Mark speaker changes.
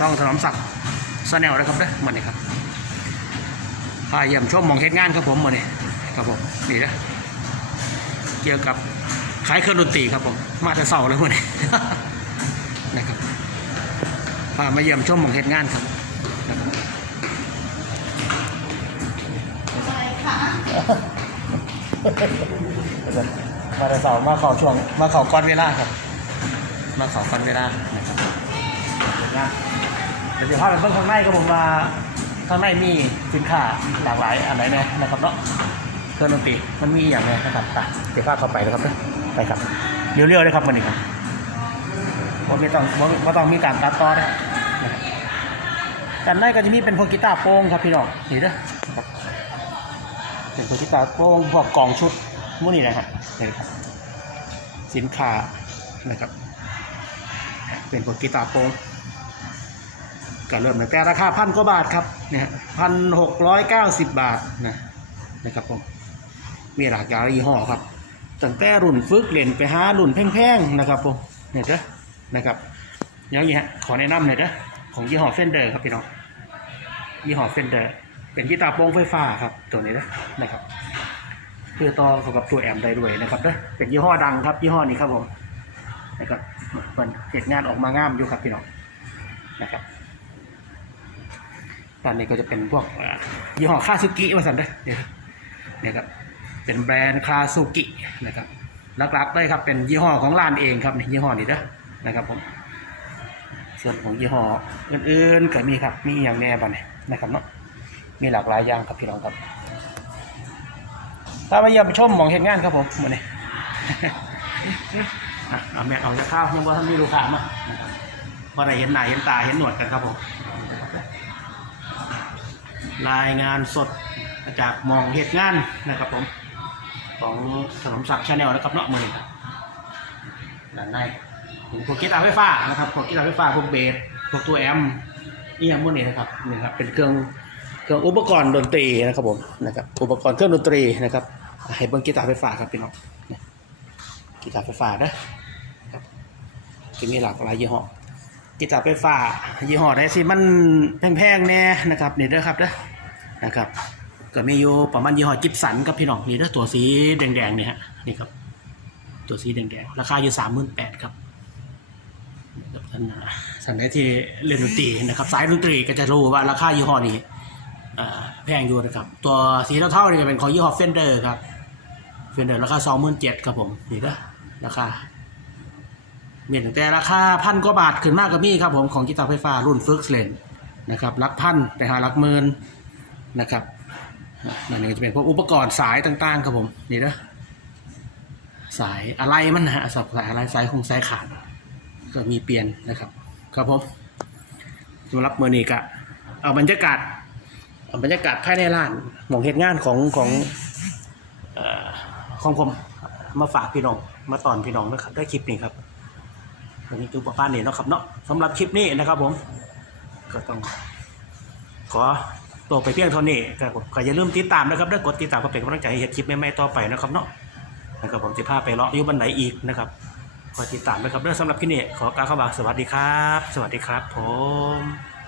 Speaker 1: ช่องถนอมศักดิ์สแนลนะครับเด้อมันนี่ครับพาเยี่ยมชมมองเฮ็ดงานครับผมมันนี่ครับผมนี่นะเกี่ยวกับขายเครื่องดนตรีครับผมมาแต่เสาร์เลยมันนี่นะครับพามาเยี่ยมชมมองเฮ็ดงานครับนะครับมาแต่เสาร์มาเข่าช่วงมาเข่าก่อนเวลาครับ มาเข่าก่อนเวลานะครับ เดี๋ยวพาไปเบิ่งข้างในก็ผมว่าข้างในมีสินค้าหลากหลายอะไรนะนะครับเนาะเครื่องดนตรีมันมีอย่างไรนะครับไปเดี๋ยวพาเข้าไปนะครับเด้อไปครับเรียวๆเลยครับมันนี่ครับว่าไม่ต้องว่าต้องมีการตัดต่อนะด้านในก็จะมีเป็นพวกกีตาร์โปร่งครับพี่น้องเด้อนะครับเป็นพวกกีตาร์โปร่งพวกกล่องชุดพวกนี้นะครับนี่ครับ สินค้านะครับ เป็นพวกกีตาร์โปร่ง ก็เริ่มตั้งแต่ราคาพันกว่าบาทครับเนี่ยพันหกร้อยเก้าสิบบาทนะนะครับผมมีหลากหลายยี่ห้อครับตั้งแต่รุ่นฟึกเหรียญไปหารุ่นแพงๆนะครับผมเนี่ยเด้อนะครับอย่างนี้ฮะขอแนะนำหน่อยเด้อของยี่ห้อเฟนเดอร์ครับพี่น้องยี่ห้อเฟนเดอร์เป็นกีตาร์โปร่งไฟฟ้าครับตัวนี้นะนะครับเพื่อต่อเข้ากับตัวแอมได้ด้วยนะครับเด้อเป็นยี่ห้อดังครับยี่ห้อนี้ครับผมนะครับมันเหตุงานออกมางามอยู่ครับพี่น้องนะครับ ตอนนี้ก็จะเป็นพวกยี่ห้อคาซุกิมาสั่นเด้เนี่ยครับเป็นแบรนด์คาซุกินะครับหลักๆเลยครับเป็นยี่ห้อของร้านเองครับนี่ยี่ห้อนี้เด้อนะครับผมส่วนของยี่ห้ออื่นๆก็มีครับมีอย่างแน่บ้างเนี่ยนะครับเนาะมีหลากหลายอย่างครับพี่น้องครับถ้ามาเยี่ยมชมมองเห็นงานครับผมมาเนี่ยเอาแม่เอาจะข้าวยังว่าท่านมีลูกค้ามาพอได้เห็นหน้าเห็นตาเห็นหนวดกันครับผม รายงานสดจากมองเหตุงานนะครับผม ของถนนศักดิ์ชาแนลนะครับเนาะมือนี้ด้านในพวกกีตาร์ไฟฟ้านะครับพวกกีตาร์ไฟฟ้าพวกเบสพวกตัวแอมนี่ยังพวกนี้นะครับนี่ครับเป็นเครื่องเครื่องอุปกรณ์ดนตรีนะครับผมนะครับอุปกรณ์เครื่องดนตรีนะครับให้เบิ้งกีตาร์ไฟฟ้าครับพี่น้องนะกีตาร์ไฟฟ้านะครับจะมีหลากหลายยี่ห้อ กีตาร์ไฟฟ้ายี่ห้อไหนสิมันแพงๆแน่นะครับนี่เด้อครับเด้อนะครับก็มีอยู่ประมาณยี่ห้อจิปสันครับพี่น้องนี่เด้อตัวสีแดงๆนี่ฮะนี่ครับ ตัวสีแดงๆราคาอยู่สามหมื่นแปดครับนะครับท่านท่านไหนที่เล่นดนตรีนะครับ สายดนตรีก็จะรู้ว่าราคายี่ห้อนี้แพงอยู่นะครับ ตัวสีเท่าๆนี่จะเป็นของยี่ห้อเฟนเดอร์ครับเฟนเดอร์ราคาสองหมื่นเจ็ดครับผมนี่ก็ราคา เมียนตั้งแต่ราคาพันกว่าบาทขึ้นมากกับมีครับผมของกีตาร์ไฟฟ้ารุ่นฟิกเลนนะครับหลักพันไปหาหลักหมื่นนะครับอ่านั่นก็จะเป็นพวกอุปกรณ์สายต่างๆครับผมนี่นะสายอะไรมันนะสับสายอะไรสายคงสายขาด ก็มีเปลี่ยนนะครับ ครับผมสำหรับมือนี้ก็เอาบรรยากาศบรรยากาศภายในร้านหมองเหตุงานของของเอ่อของผมมาฝากพี่น้องมาตอนพี่น้องนะครับได้คลิปนี้ครับ วันนี้คือประมาณนี้นะครับเนาะสำหรับคลิปนี้นะครับผม ก็ต้อง ขอตัวไปเพียงเท่านี้ครับผมก็อย่าลืมติดตามนะครับด้วยกดติดตามเพื่อเป็นกำลังใจให้เห็นคลิปใหม่ๆต่อไปนะครับเนาะนะครับผมจะพาไปเลาะอยู่บันไหนอีกนะครับขอติดตามนะครับเรื่องสำหรับคลิปนี้ขอกล่าวคำว่าสวัสดีครับ สวัสดีครับผม